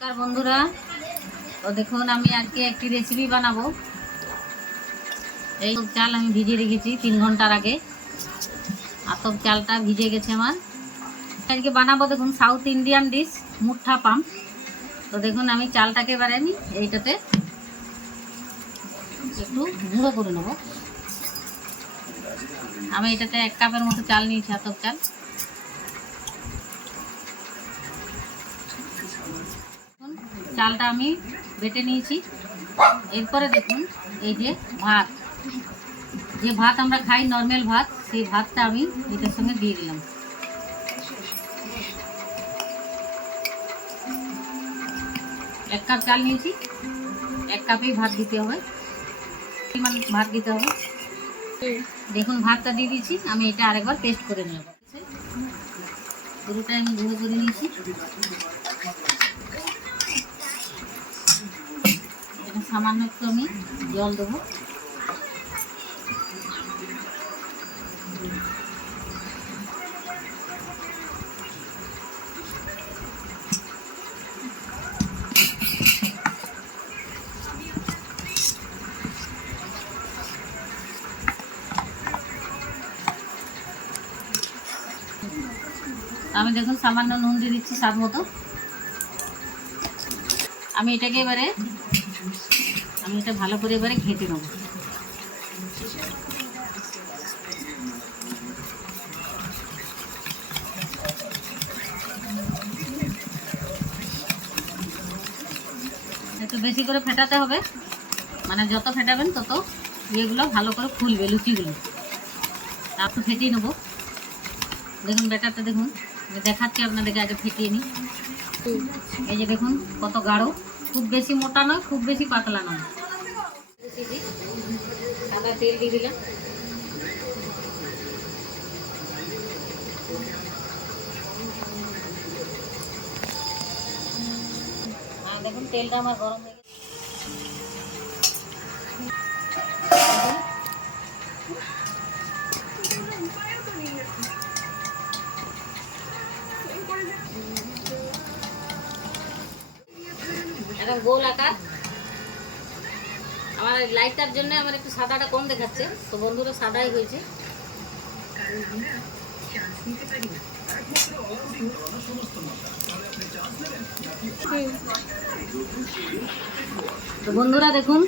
নমস্কার বন্ধুরা। তো দেখুন, আমি আজকে একটি রেসিপি বানাবো। এই চাল আমি ভিজিয়ে রেখেছি তিন ঘণ্টার আগে। আতপ চালটা ভিজে গেছে আমার। আজকে বানাবো দেখুন সাউথ ইন্ডিয়ান ডিশ মুঠা পাম। তো দেখুন, আমি চালটাকে এবারে আমি এইটাতে একটু গুঁড়ো করে নেব। আমি এটাতে এক কাপের মতো চাল নিয়েছি, আতপ চাল। চালটা আমি বেটে নিয়েছি। এরপরে দেখুন, এই যে ভাত। যে ভাত আমরা খাই নর্মাল ভাত, সেই ভাতটা আমি এটার সঙ্গে দিয়ে দিলাম। এক কাপ চাল নিয়েছি। এক কাপেই ভাত দিতে হবে। পরিমাণ ভাত দিতে হবে। দেখুন, ভাতটা দিয়ে দিয়েছি। আমি এটা আরেকবার পেস্ট করে নেব। পুরোটাই আমি গুঁড়ো করে নিয়েছি। সামান্য একটু আমি জল দেবো। আমি দেখুন সামান্য নুন দিয়ে দিচ্ছি স্বাদ মতো। আমি এটাকে এবারে আমি এটা ভালো করে এবারে ঘেঁটে নেব। একটু বেশি করে ফেটাতে হবে। মানে যত ফেটাবেন তত ইয়েগুলো ভালো করে ফুলবে, লুচিগুলো। তারপর ফেটিয়ে নেব। দেখুন ব্যাটারটা দেখুন। দেখাচ্ছি আপনাদেরকে, আগে ফেটিয়ে নিই। এই যে দেখুন কত গাঢ়। খুব বেশি মোটা নয়, খুব বেশি পাতলা নয়। সাদা তেল দিয়ে দিলাম। হ্যাঁ দেখুন, তেলটা আমার গরম হয়ে এখন গোল আকার। আমার লাইটটার জন্য আমার একটু সাদাটা কম দেখাচ্ছে। তো বন্ধুরা, সাদাই হয়েছে। তো বন্ধুরা, দেখুন,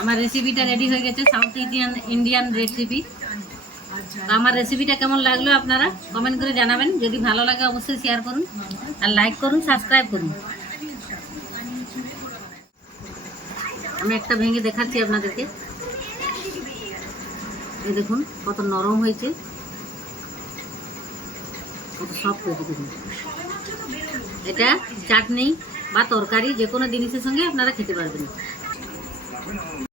আমার রেসিপিটা রেডি হয়ে গেছে সাউথ ইন্ডিয়ান ইন্ডিয়ান রেসিপি আমার রেসিপিটা কেমন লাগল আপনারা? কমেন্ট করে জানাবেন। যদি ভালো লাগে, অবশ্যই শেয়ার করুন। আর লাইক করুন সাবস্ক্রাইব করুন। আমি একটা ভেঙে দেখাচ্ছি আপনাদেরকে। এই দেখুন, কত নরম হয়েছে। কত সফট হয়েছে দেখুন। এটা চাটনি বা তরকারি যে কোনো জিনিসের সঙ্গে আপনারা খেতে পারবেন।